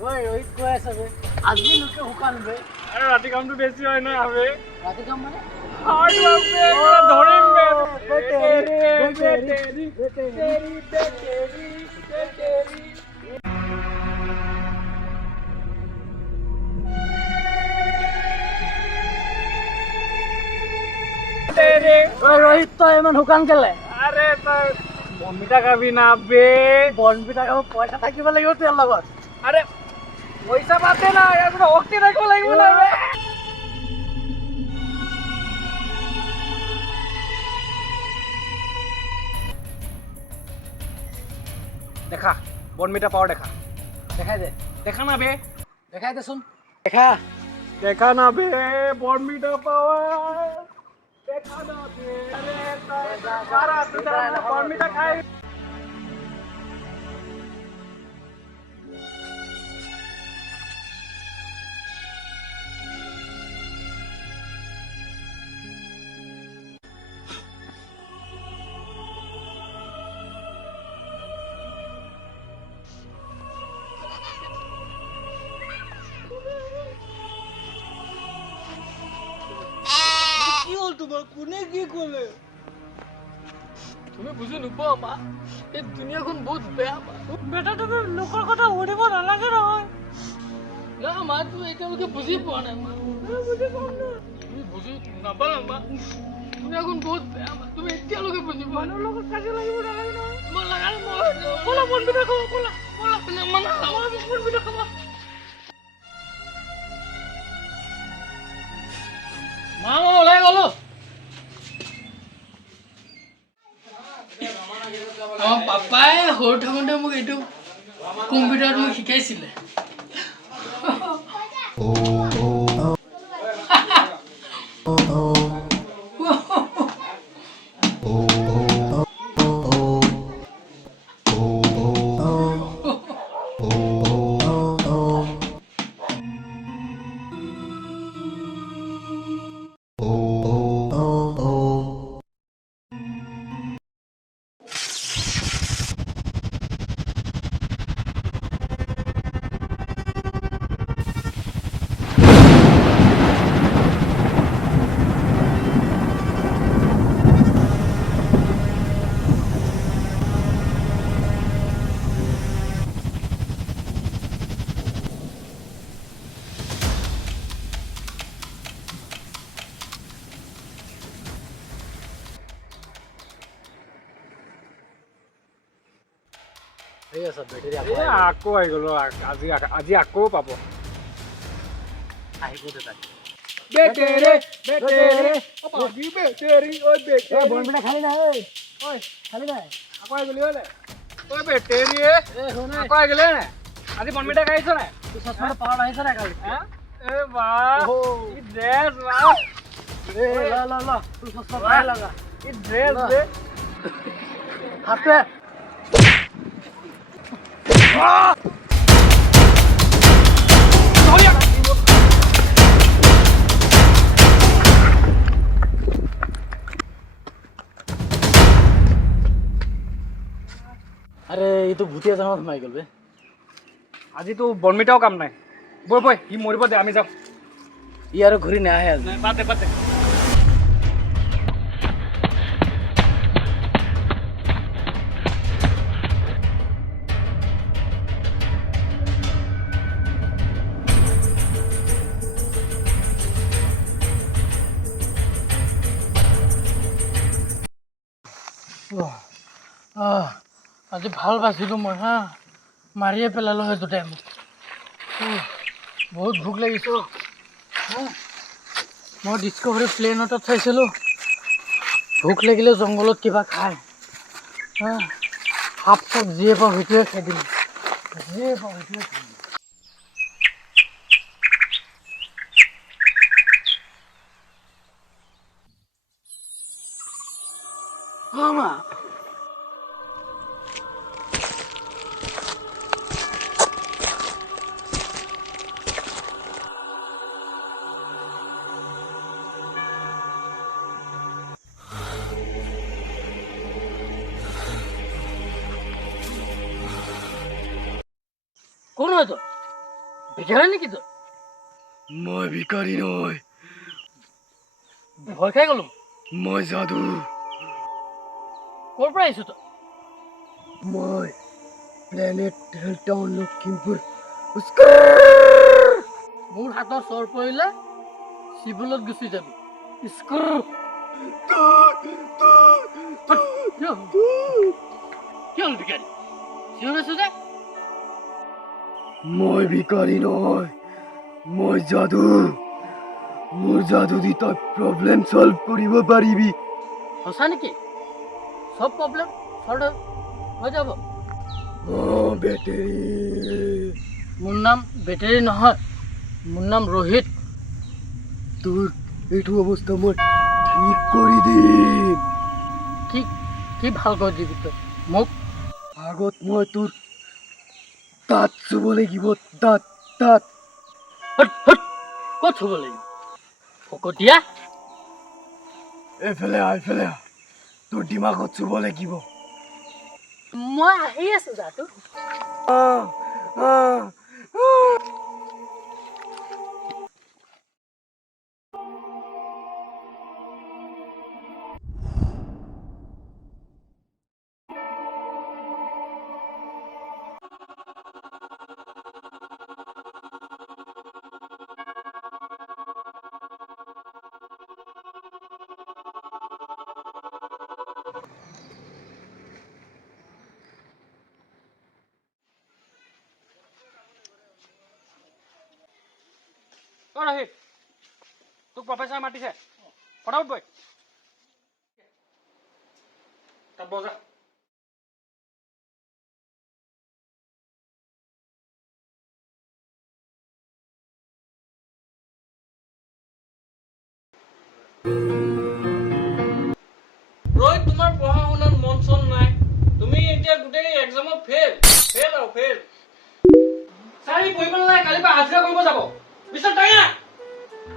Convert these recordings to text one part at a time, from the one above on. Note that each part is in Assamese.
ওই রোহিত কই আছে বে আজকে লোকে হুকান বে আরে রাতে কামটো বেশি হয় না হবে রাতে কাম মানে হাই বাপরে এগুলো ধরিম বে বেটেরি বেটেরি বেটেরি বেটেরি বেটেরি ওই রোহিত তো এমন হুকান কেলে আরে তো বনবিটা খাবি না বে বনবিটা খাব পয়সা থাকিব লাগিব তোৰ লগত আরে পয়সা পাতে না ইয়ার কোনো শক্তি রাখবো লাগবে না বে দেখা বনমিটা পাওয়ার দেখা দেখাই দে দেখা না বে দেখাই দেচোন দেখা দেখা না বে বনমিটা পাওয়ার দেখা না বে আরে সারা সুতরা বনমিটা খাই কি হল তোমার কোনে কি করলে তুমি বুঝি নোপোৱা মা এই দুনিয়াখন বহুত বেয়া বেটা তুমি লোকৰ কথা শুনিব নালাগে নহয় না মা তুমি এতিয়ালৈকে বুজি পোৱা নাই মা বুজি পোৱা নাই তুমি বুজি নাপালা মা দুনিয়াখন বহুত বেয়া মা তুমি এতিয়ালৈকে বুজি পোৱা নাই লগত কাজিয়া লাগিব নালাগে নহয় মই লাগালে বলা বনবিটা খাব বলা বলা মানে বনবিটা খাবা মা ওলাই গলো আমার পাপাই সৰু থাকোঁতে মোক এইটো কম্পিউটাৰত মোক শিকাইছিলে আকৌ আহি গলো আজি আজি আকৌ পাব আহিব দে তাক বেটেৰে বেটেৰে অপাগি বেটেৰি ঐ বেটেৰি বনবিটা খালি নাই ঐ ঐ খালি নাই আকৌ আহি গলি হলে ঐ বেটেৰি শুনে আকৌ আহি গলি নে আজি বনমিটা খাইছ নাই তুই চশমাটা পাৱাৰ আহিছ নাই কালি এ বাহ কি ড্ৰেছ বাহ এ ল তুই চশমা পাই লাগা কি ড্ৰেছ বে হাতে আরে এই তো ভূতিয়া জামাত সোমাই গ'ল বে আজি তো বনমিটাও কাম নাই বই বই সি মৰিব দে আমি যাম ই আৰু ঘূৰি নাহে আজি বাদে বাদে আজি ভাল বাচিলোঁ মই হা মাৰিয়ে পেলালোঁ সেইটো টাইমত বহুত ভোক লাগিছে মই ডিস্কভাৰী প্লেনতে চাইছিলোঁ ভোক লাগিলে জংঘলত কিবা খায় সাপ চাপ যিয়ে পাওঁ সেইটোৱে খাই দিলোঁ যিয়ে পাওঁ সেইটোৱে খাই দিলোঁ মা কোন হয়তো ভিখাৰী নেকি তই? মই ভিখাৰী নহয়, ভয় খাই গ'লো। মই যাদু। ক'ৰ পৰা আহিছ তই? মই প্লেনেট হেলটাউন লখিমপুৰ। মোৰ হাতত চৰ পৰিলে চিভিলত গুচি যাবি। স্কুল কি হ'ল ভিখাৰী? চিঞৰিছো যে? মই ভিখাৰী নহয়, মই যাদু। মোৰ যাদু দি তই প্ৰব্লেম সলভ কৰিব পাৰিবি। সঁচা নেকি? চব প্ৰব্লেম চল্ভ হৈ যাব। বেটেৰী। মোৰ নাম বেটেৰী নহয়, মোৰ নাম ৰোহিত। তোৰ এইটো অৱস্থা মই ঠিক কৰি দিম। কি কি ভাল কৰি দিবি তই মোক? আগত মই তোৰ দাঁত চুব লাগিব, দাঁত দাঁত। ক'ত চুব লাগিব? ফকতীয়া। এইফালে এইফালে তোৰ দিমাগত চুব লাগিব। মই আহি আছো যাদু। ৰহিত, তোক প্ৰফেচাৰ মাতিছে, ফটাফট বৈ। তাত বজা। ৰহিত, তোমাৰ পঢ়া শুনাত মন চন নাই। তুমি এতিয়া গোটেই এক্সামত ফেইল আৰু ফেইল। ছাৰ পঢ়িব নালাগে, কালিৰ পৰা হাজিৰা কৰিব যাব। মিষ্টাৰ ডাঙা,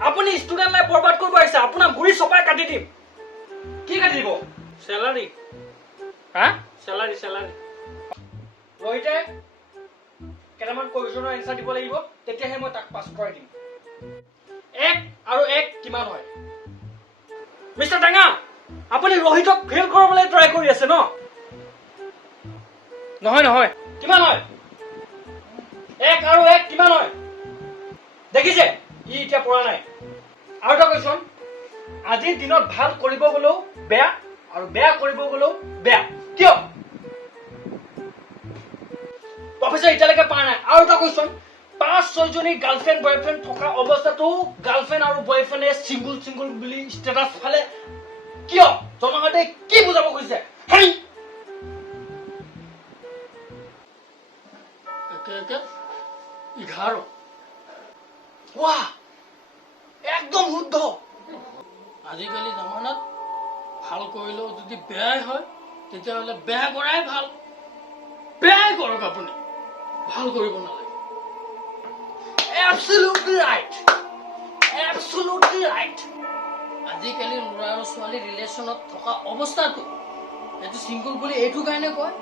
আপুনি ষ্টুডেণ্ট লাইফ বৰবাদ কৰিব আহিছে। আপোনাৰ গুৰি চপাই কাটি দিম। কি কাটি দিব? চেলাৰী। হা? চেলাৰী। ৰহিতে কেইটামান কুৱেশ্যনৰ এনচাৰ দিব লাগিব, তেতিয়াহে মই তাক পাছ কৰাই দিম। 1 আৰু 1 কিমান হয়? মিষ্টাৰ ডাঙা, আপুনি ৰোহিতক ফেইল কৰাবলৈ ট্ৰাই কৰি আছে ন? নহয়। কিমান হয়? 1 আৰু 1 কিমান হয়? দেখিছে, ই এতিয়া পৰা নাই। আৰু এটা কুৱেশ্যন, আজিৰ দিনত ভাল কৰিব গলেও বেয়া আৰু বেয়া কৰিব গলেও বেয়া। কিয়? প্ৰফেচাৰ এতিয়ালৈকে পৰা নাই। আৰু এটা কুৱেশ্যন, 5-6 জনী গাৰ্লফ্ৰেণ্ড বয়ফ্ৰেণ্ড থকা অৱস্থাতো গাৰ্লফ্ৰেণ্ড আৰু বয়ফ্ৰেণ্ডে চিংগুল বুলি ষ্টেটাছ ফালে কিয়? জনসাধাৰণে কি বুজাব খুজিছে? 11। ৱাহ, একদম শুদ্ধ। আজিকালি জামানাত ভাল কৰিলেও যদি বেয়াই হয়, তেতিয়াহ'লে বেয়া কৰাই ভাল। বেয়াই কৰক আপুনি, ভাল কৰিব নালাগে। Absolutely right. আজিকালি ল'ৰা আৰু ছোৱালী ৰিলেশ্যনত থকা অৱস্থাটো সেইটো চিংগুল বুলি এইটো কাৰণে কয়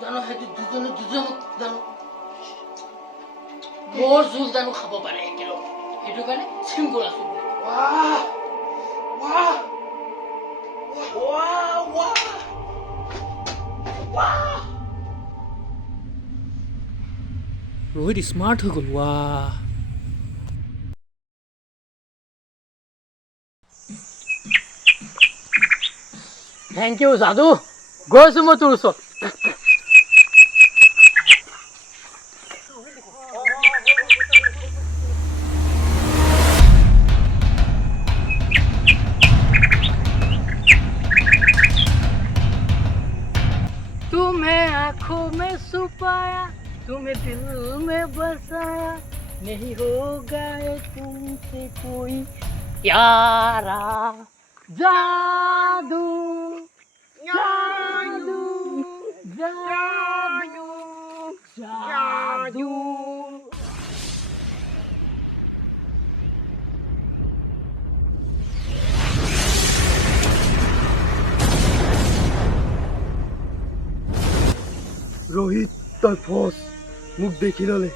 জানো, সেইটো দুজনক জানো বৰ জোল জানো খাব পাৰে একেলগে, সেইটো কাৰণে চিংগুল আছো বুলি। ৰোহিত স্মাৰ্ট হৈ গ'ল। থেংক ইউ যাদু, গৈছো মই তোৰ ওচৰত। तुम्हें आंखों में छुपाया, तुम्हें दिल में बसाया, नहीं होगा ये तुमसे कोई प्यारा। जादू जादू जादू जादू। ৰোহিত, তই ফচ। মোক দেখি ললে,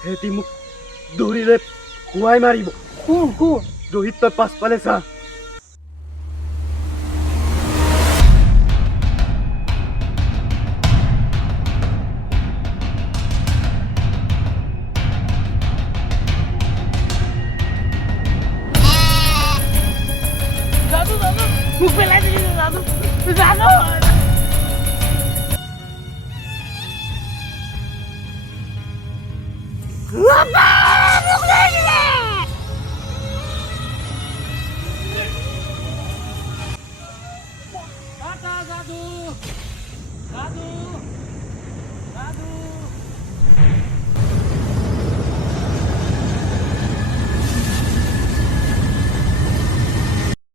সিহঁতি মোক দৌৰিলে খুৱাই মাৰিব। কোন কোন ৰোহিত তই পাছফালে চা। দাদু দাদু মুখ পেলাই দিলি দাদু দাদু বাবা